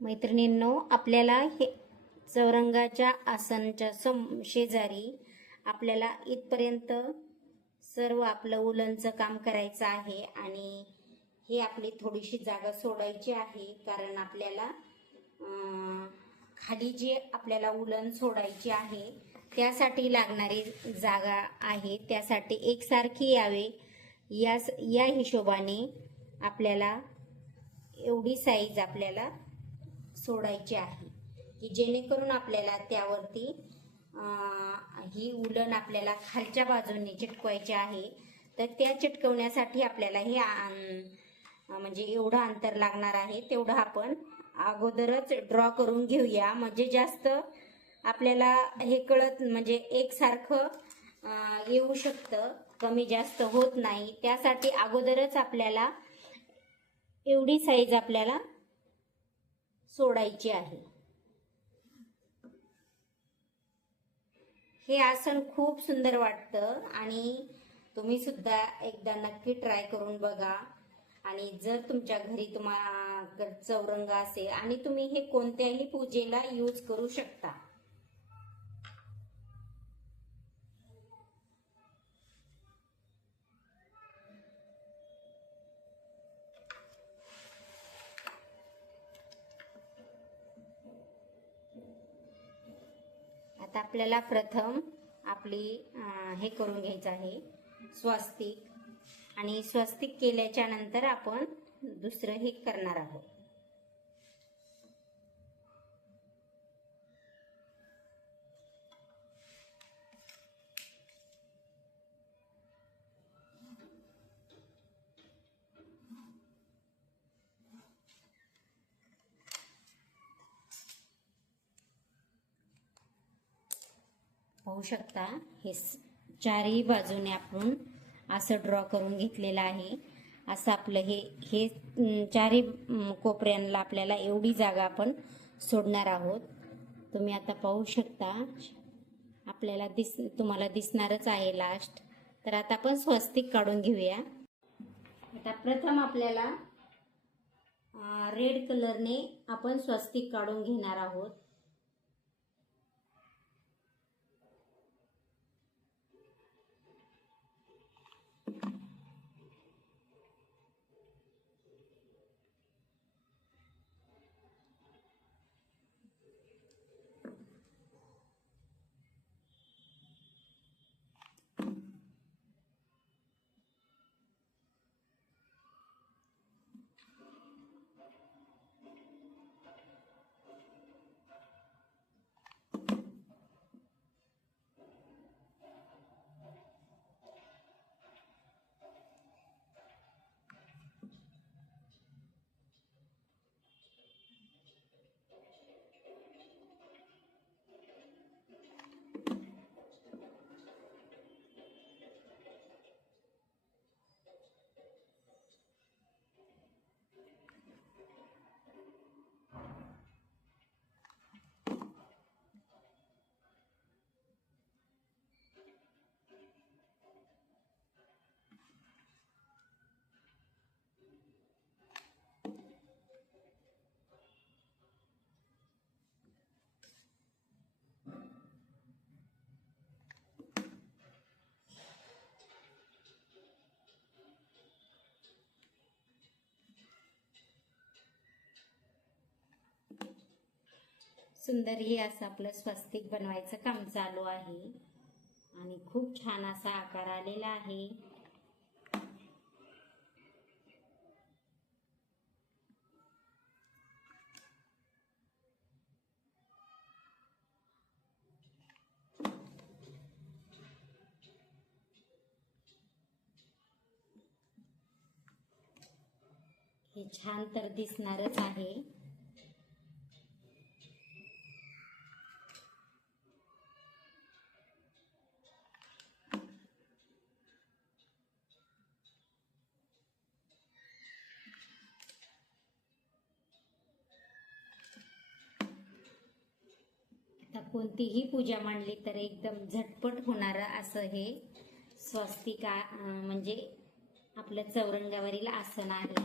मैत्रिणींनो, आपल्याला हे चौरंगाच्या आसनच्या शेजारी आपल्याला इथपर्यंत सर्व आपलं उलनचं काम करायचं आहे आणि ही आपली थोडीशी जागा सोडायची आहे, कारण आपल्याला खाली जे आपल्याला उलन सोडायची आहे त्यासाठी लागणारी जागा आहे, त्यासाठी एकसारखी यावे या हिशोबाने आपल्याला एवढी साईज आपल्याला सोडायची आहे की जेणेकरून आपल्याला त्यावरती ही उलन आपल्याला खालच्या बाजूने चिटकवायची आहे. तर त्या चिटकवण्यासाठी आपल्याला हे म्हणजे एवढं अंतर लागणार आहे, तेवढं आपण अगोदरच ड्रॉ करून घेऊया, म्हणजे जास्त आपल्याला हे कळत म्हणजे एकसारखं येऊ शकतं, कमी जास्त होत नाही. त्यासाठी अगोदरच आपल्याला एवढी साईज आपल्याला सोडायची आहे. हे आसन खूप सुंदर वाटतं आणि तुम्ही सुद्धा एकदा नक्की ट्राय करून बघा. आणि जर तुमच्या घरी तुम्हाला चौरंग असेल आणि तुम्ही हे कोणत्याही पूजेला यूज करू शकता. आता आपल्याला प्रथम आपली हे करून घ्यायचं आहे स्वस्तिक, आणि स्वस्तिक केल्याच्या नंतर आपण दुसरं हे करणार आहोत. पाहू शकता, हे चारही बाजूने आपण असं ड्रॉ करून घेतलेलं आहे. असं आपलं हे चारही कोपऱ्यांना आपल्याला एवढी जागा आपण सोडणार आहोत. तुम्ही आता पाहू शकता, आपल्याला तुम्हाला दिसणारच आहे लास्ट. तर आता आपण स्वस्तिक काढून घेऊया. आता प्रथम आपल्याला रेड कलरने आपण स्वस्तिक काढून घेणार आहोत. सुंदर हे असं आपलं स्वस्तिक बनवायचं काम चालू आहे आणि खूप छान असा आकार आलेला आहे. हे छान तर दिसणारच आहे. कोणतीही पूजा मांडली तर एकदम झटपट होणारं असं हे स्वस्तिका म्हणजे आपल्या चौरंगावरील आसन आहे.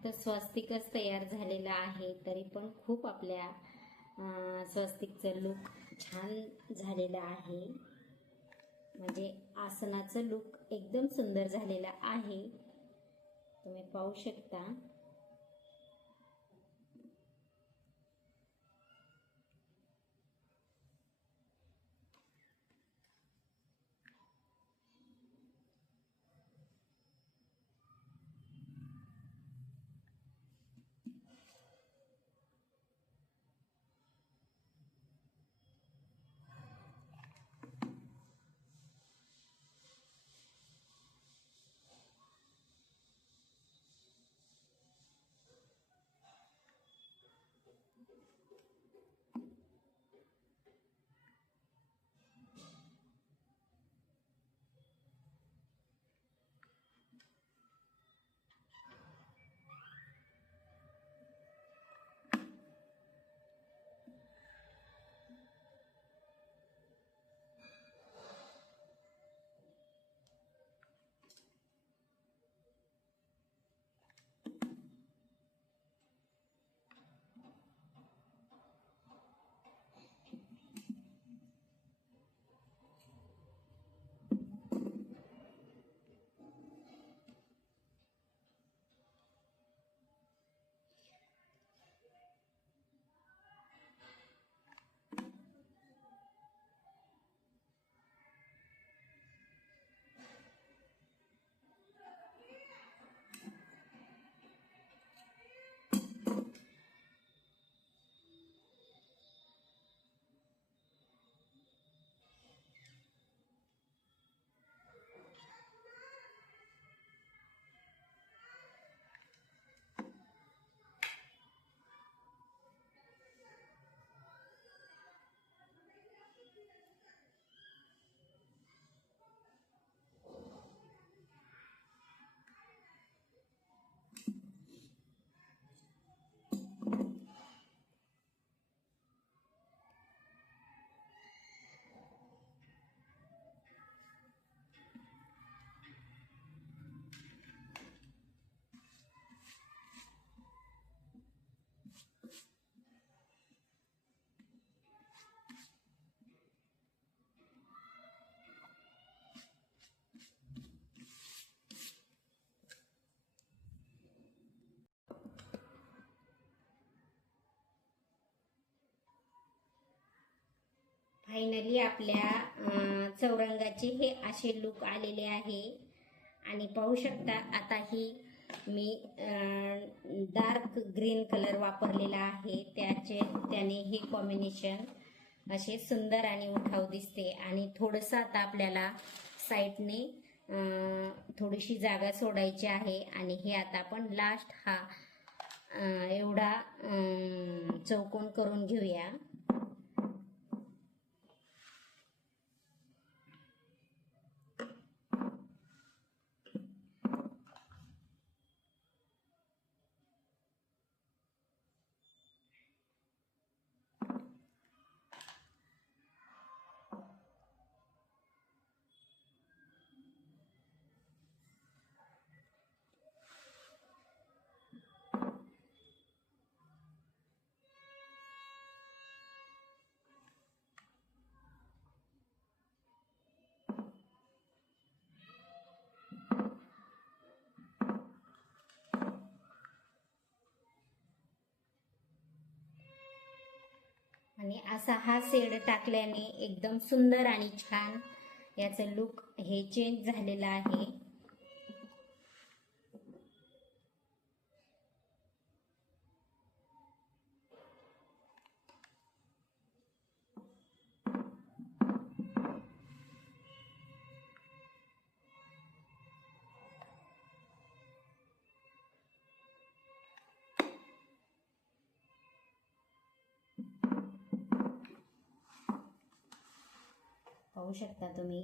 फक्त स्वस्तिकच तयार झालेला आहे, तरी पण खूप आपल्या स्वस्तिकचं लुक छान झालेलं आहे. म्हणजे आसनाचं लुक एकदम सुंदर झालेला आहे, तुम्ही पाहू शकता. फायनली आपल्या चौरंगाचे हे असे लुक आलेले आहे. आणि पाहू शकता, आता ही मी डार्क ग्रीन कलर वापरलेला आहे, त्याने हे कॉम्बिनेशन असे सुंदर आणि उठाव दिसते. आणि थोडंसं आता आपल्याला साईडने थोडीशी जागा सोडायची आहे. आणि हे आता आपण लास्ट हा एवढा चौकोन करून घेऊया. आणि असा हा शेड टाकल्याने एकदम सुंदर आणि छान याचं लुक हे चेंज झालेलं आहे. पाहू शकता तुम्ही.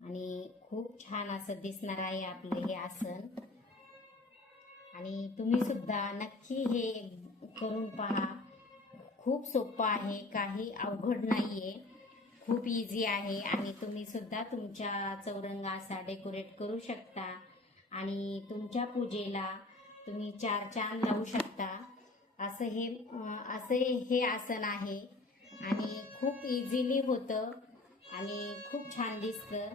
आणि खूप छान असं दिसणार आहे आपलं हे आसन. आणि तुम्ही सुद्धा नक्की हे करून पहा. खूप सोपं आहे, काही अवघड नाहीये, खूप इझी आहे. आणि तुम्ही सुद्धा तुमच्या चौरंग असा डेकोरेट करू शकता. आणि तुमच्या पूजेला तुम्ही 4 चांद लावू शकता. असं हे आसन आहे आणि खूप इझिली होतं आणि खूप छान दिसतं.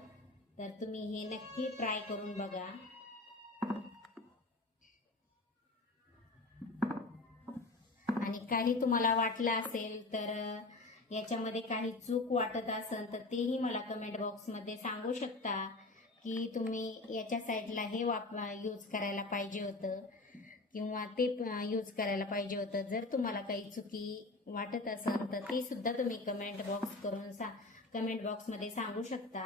तर तुम्ही हे नक्की ट्राय करून बघा. आणि काही तुम्हाला वाटलं असेल तर याच्यामध्ये काही चूक वाटत असेल तर तेही मला कमेंट बॉक्समध्ये सांगू शकता की तुम्ही याच्या साईडला हे यूज करायला पाहिजे होतं किंवा ते यूज करायला पाहिजे होतं. जर तुम्हाला काही चुकी वाटत असेल तर ती सुद्धा तुम्ही कमेंट बॉक्समध्ये सांगू शकता.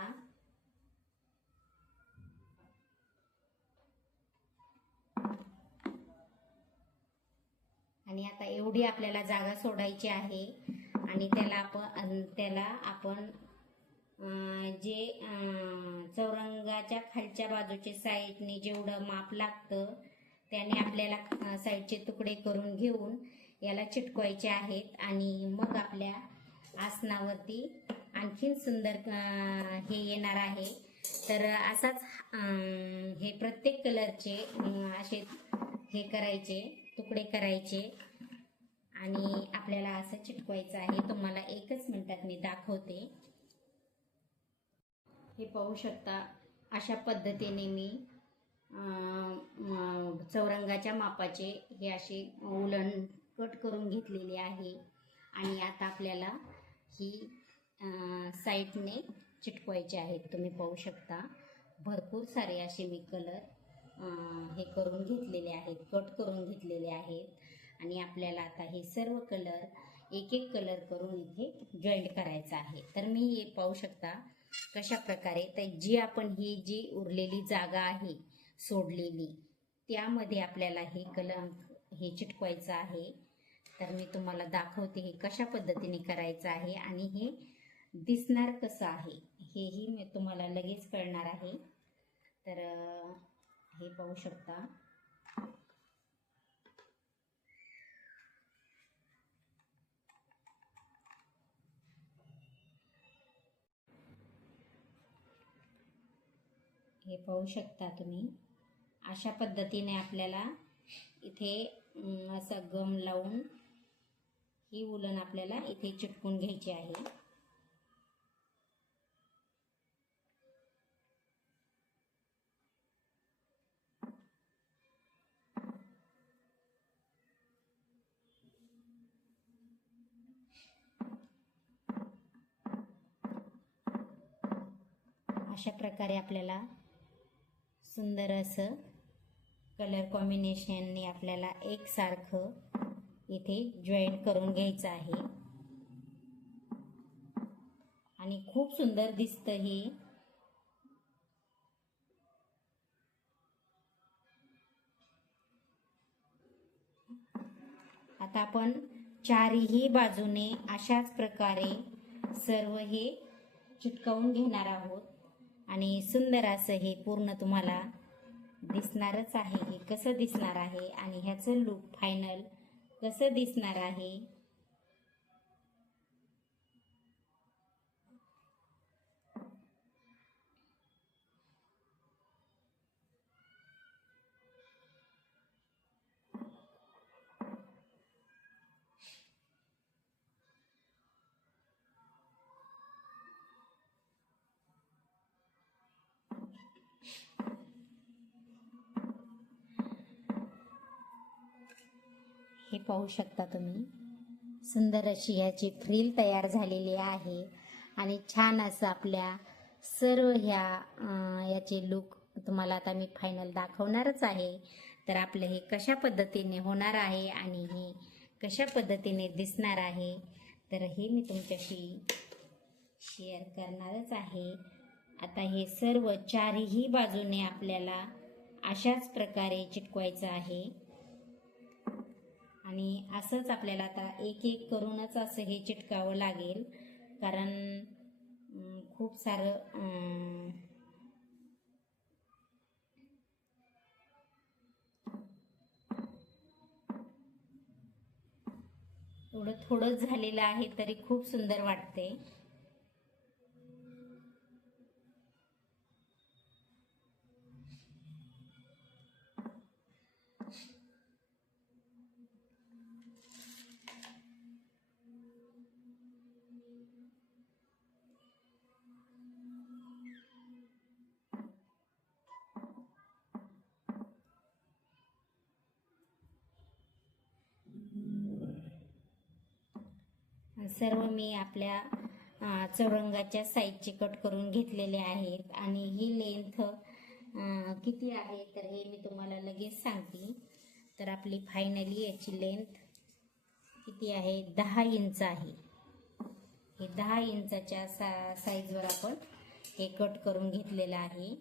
आणि आता एवढी आपल्याला जागा सोडायची आहे आणि त्याला आपण जे चौरंगाच्या खालच्या बाजूचे साईडने जेवढं माप लागतं त्याने आपल्याला साईडचे तुकडे करून घेऊन याला चिटकवायचे आहेत. आणि मग आपल्या आसनावरती आणखीन सुंदर हे येणार आहे. तर असाच हे प्रत्येक कलरचे असे हे करायचे, तुकडे करायचे आणि आपल्याला असं चिटकवायचं आहे. तुम्हाला 1च मिनिटात मी दाखवते. हे पाहू शकता, अशा पद्धतीने मी चौरंगाच्या मापाचे हे असे उलन कट करून घेतलेले आहे. आणि आता आपल्याला ही साईडने चिटकवायचे आहेत. तुम्ही पाहू शकता भरपूर सारे असे मी कलर हे करून घेतलेले आहेत, कट करून घेतलेले आहेत. आणि आपल्याला आता हे सर्व कलर एक कलर करून इथे जॉईंट करायचा आहे. तर मी हे पाहू शकता कशा प्रकारे. तर जी उरलेली जागा आहे सोडलेली त्यामध्ये आपल्याला हे चिटकवायचं आहे. तर मी तुम्हाला दाखवते हे कशा पद्धतीने करायचं आहे आणि हे दिसणार कसं आहे हेही मी तुम्हाला लगेच कळणार आहे. तर हे पाहू शकता. हे पाहू शकता तुम्ही. अशा पद्धतीने आपल्याला इथे असं गम लावून ही उलन आपल्याला इथे चिटकून घ्यायची आहे. अशा प्रकारे आपल्याला सुंदर असं कलर कॉम्बिनेशनने आपल्याला एकसारखं इथे जॉईंट करून घ्यायचं आहे. आणि खूप सुंदर दिसतं हे. आता आपण चारही बाजूने अशाच प्रकारे सर्व हे चिटकवून घेणार आहोत. आणि सुंदर असं हे पूर्ण तुम्हाला दिसणारच आहे. हे कसं दिसणार आहे आणि ह्याचं लुक फायनल कसं दिसणार आहे. हे पाहू शकता तुम्ही. सुंदर अशी ह्याची फ्रिल तयार झालेली आहे. आणि छान असं आपल्या सर्व याचे लुक तुम्हाला आता मी फायनल दाखवणारच आहे. तर आपलं हे कशा पद्धतीने होणार आहे आणि हे कशा पद्धतीने दिसणार आहे तर हे मी तुमच्याशी शेअर करणारच आहे. आता हे सर्व चारही बाजूने आपल्याला अशाच प्रकारे चिटकवायचं आहे. आणि असंच आपल्याला आता एक करूनच असं हे चिटकावं लागेल, कारण खूप सारं एवढं थोडंच झालेलं आहे तरी खूप सुंदर वाटते. सर्व मी आपल्या चौरंगाच्या साईजचे कट करून घेतलेले आहेत आणि ही लेंथ किती आहे तर हे मी तुम्हाला लगेच सांगते. तर आपली फायनली याची लेंथ किती आहे, 10 इंच आहे. हे 10 इंचाच्या साईजवर आपण हे कट करून घेतलेलं आहे.